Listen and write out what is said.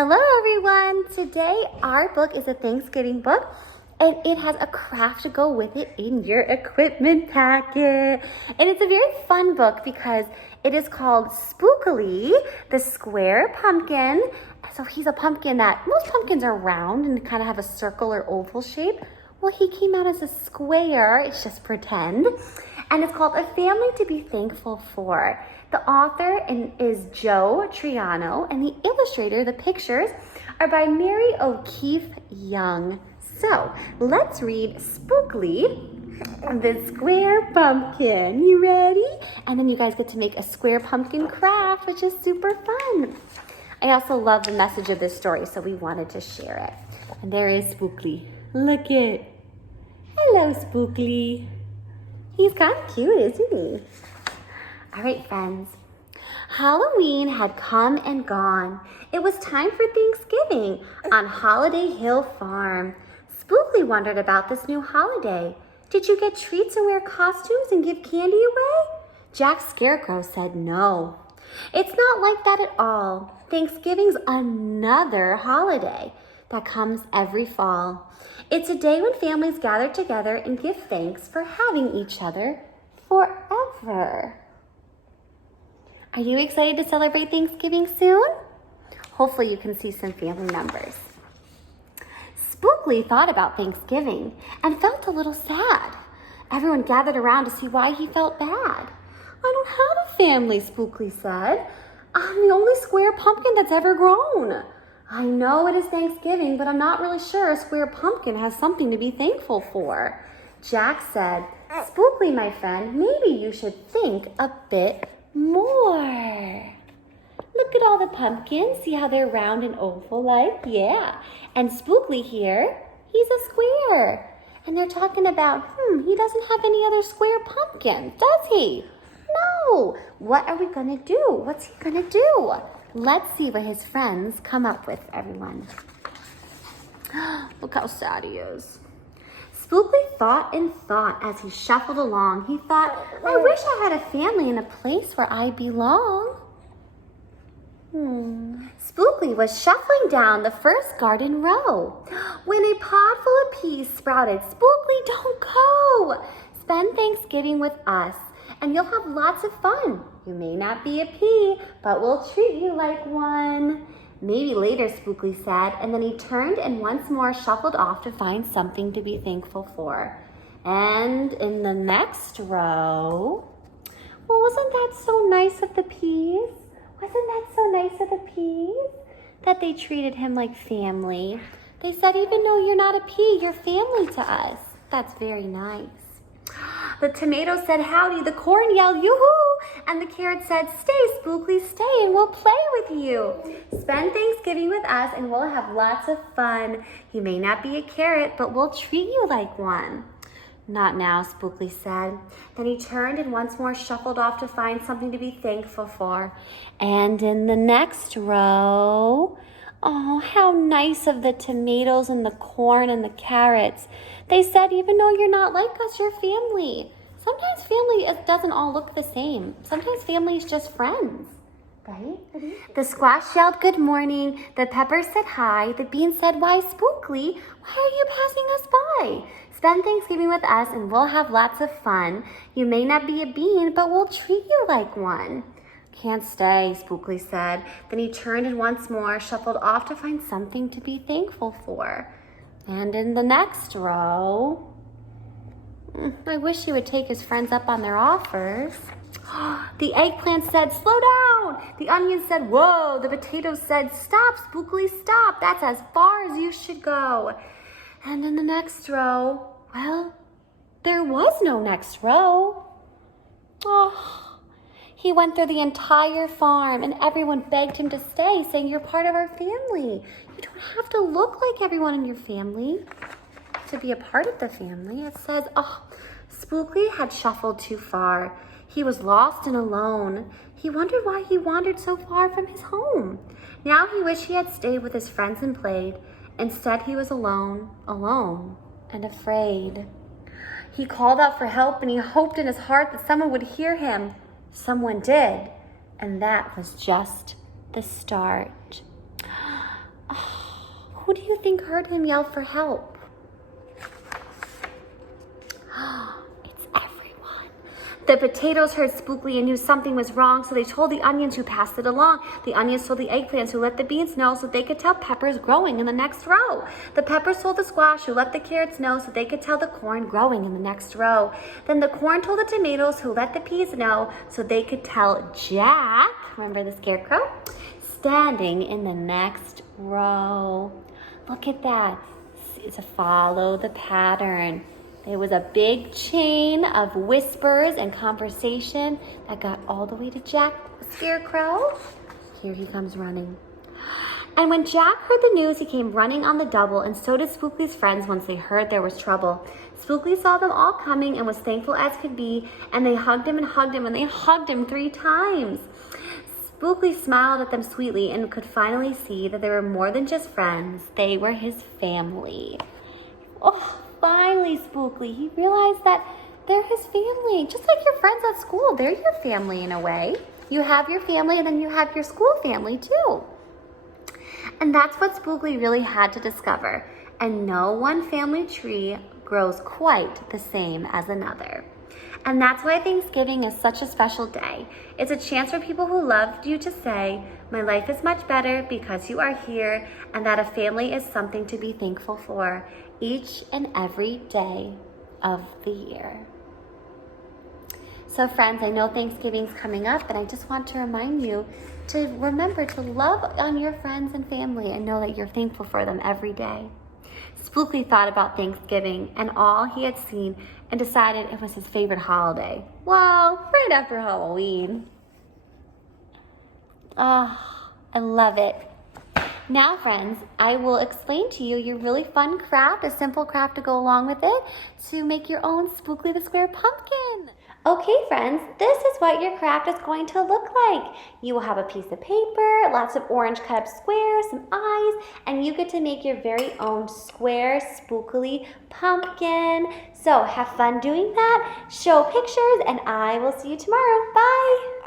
Hello everyone! Today our book is a Thanksgiving book and it has a craft to go with it in your equipment packet. And it's a very fun book because it is called Spookley The Sqaure Pumpkin. So he's a pumpkin that most pumpkins are round and kind of have a circle or oval shape. Well, he came out as a square, it's just pretend. And it's called A Family to be Thankful For. The author is Joe Triano, and the illustrator, the pictures, are by Mary O'Keefe Young. So let's read Spookley The Sqaure Pumpkin. You ready? And then you guys get to make a square pumpkin craft, which is super fun. I also love the message of this story, so we wanted to share it. And there is Spookley. Look it. Hello, Spookley. He's kind of cute, isn't he? All right, friends. Halloween had come and gone. It was time for Thanksgiving on Holiday Hill Farm. Spookley wondered about this new holiday. Did you get treats and wear costumes and give candy away? Jack Scarecrow said no. It's not like that at all. Thanksgiving's another holiday that comes every fall. It's a day when families gather together and give thanks for having each other forever. Are you excited to celebrate Thanksgiving soon? Hopefully you can see some family members. Spookley thought about Thanksgiving and felt a little sad. Everyone gathered around to see why he felt bad. I don't have a family, Spookley said. I'm the only square pumpkin that's ever grown. I know it is Thanksgiving, but I'm not really sure a square pumpkin has something to be thankful for. Jack said, Spookley, my friend, maybe you should think a bit more. Look at all the pumpkins. See how they're round and oval like? Yeah. And Spookley here, he's a square. And they're talking about, he doesn't have any other square pumpkins, does he? No. What are we going to do? What's he going to do? Let's see what his friends come up with, everyone. Look how sad he is. Spookley thought and thought as he shuffled along. He thought, I wish I had a family in a place where I belong. Spookley was shuffling down the first garden row when a pod full of peas sprouted. Spookley, don't go. Spend Thanksgiving with us and you'll have lots of fun. You may not be a pea, but we'll treat you like one. Maybe later, Spookley said, and then he turned and once more shuffled off to find something to be thankful for. And in the next row, well, wasn't that so nice of the peas? Wasn't that so nice of the peas? That they treated him like family. They said, even though you're not a pea, you're family to us. That's very nice. The tomato said, howdy. The corn yelled, yoo-hoo. And the carrot said, stay, Spookley, stay, and we'll play with you. Spend Thanksgiving with us, and we'll have lots of fun. You may not be a carrot, but we'll treat you like one. Not now, Spookley said. Then he turned and once more shuffled off to find something to be thankful for. And in the next row, oh, how nice of the tomatoes and the corn and the carrots. They said, even though you're not like us, you're family. Sometimes family doesn't all look the same. Sometimes family is just friends, right? The squash yelled, good morning. The pepper said hi. The bean said, why, Spookley, why are you passing us by? Spend Thanksgiving with us and we'll have lots of fun. You may not be a bean, but we'll treat you like one. Can't stay, Spookley said. Then he turned and once more shuffled off to find something to be thankful for. And in the next row, I wish he would take his friends up on their offers. The eggplant said, slow down. The onion said, whoa. The potatoes said, stop, Spookley, stop. That's as far as you should go. And in the next row, well, there was no next row. Oh, he went through the entire farm and everyone begged him to stay, saying, you're part of our family. You don't have to look like everyone in your family to be a part of the family. It says, oh, Spookley had shuffled too far. He was lost and alone. He wondered why he wandered so far from his home. Now he wished he had stayed with his friends and played. Instead, he was alone and afraid. He called out for help and he hoped in his heart that someone would hear him. Someone did, and that was just the start. Who do you think heard him yell for help? It's everyone. The potatoes heard Spookley and knew something was wrong, so they told the onions, who passed it along. The onions told the eggplants, who let the beans know so they could tell peppers growing in the next row. The peppers told the squash, who let the carrots know so they could tell the corn growing in the next row. Then the corn told the tomatoes, who let the peas know so they could tell Jack, remember the scarecrow, standing in the next row. Look at that. To follow the pattern. There was a big chain of whispers and conversation that got all the way to Jack the Scarecrow. Here he comes running. And when Jack heard the news, he came running on the double, and so did Spookley's friends once they heard there was trouble. Spookley saw them all coming and was thankful as could be, and they hugged him and hugged him, and they hugged him 3 times. Spookley smiled at them sweetly and could finally see that they were more than just friends. They were his family. Oh, finally, Spookley. He realized that they're his family. Just like your friends at school, they're your family in a way. You have your family and then you have your school family too. And that's what Spookley really had to discover. And no one family tree grows quite the same as another. And that's why Thanksgiving is such a special day. It's a chance for people who loved you to say, my life is much better because you are here, and that a family is something to be thankful for each and every day of the year. So friends, I know Thanksgiving's coming up, and I just want to remind you to remember to love on your friends and family and know that you're thankful for them every day. Spookley thought about Thanksgiving and all he had seen and decided it was his favorite holiday. Well, right after Halloween. Ah, I love it. Now, friends, I will explain to you your really fun craft, a simple craft to go along with it, to make your own Spookley the Sqaure Pumpkin. Okay, friends, this is what your craft is going to look like. You will have a piece of paper, lots of orange cut up squares, some eyes, and you get to make your very own square Spookley pumpkin. So have fun doing that, show pictures, and I will see you tomorrow. Bye!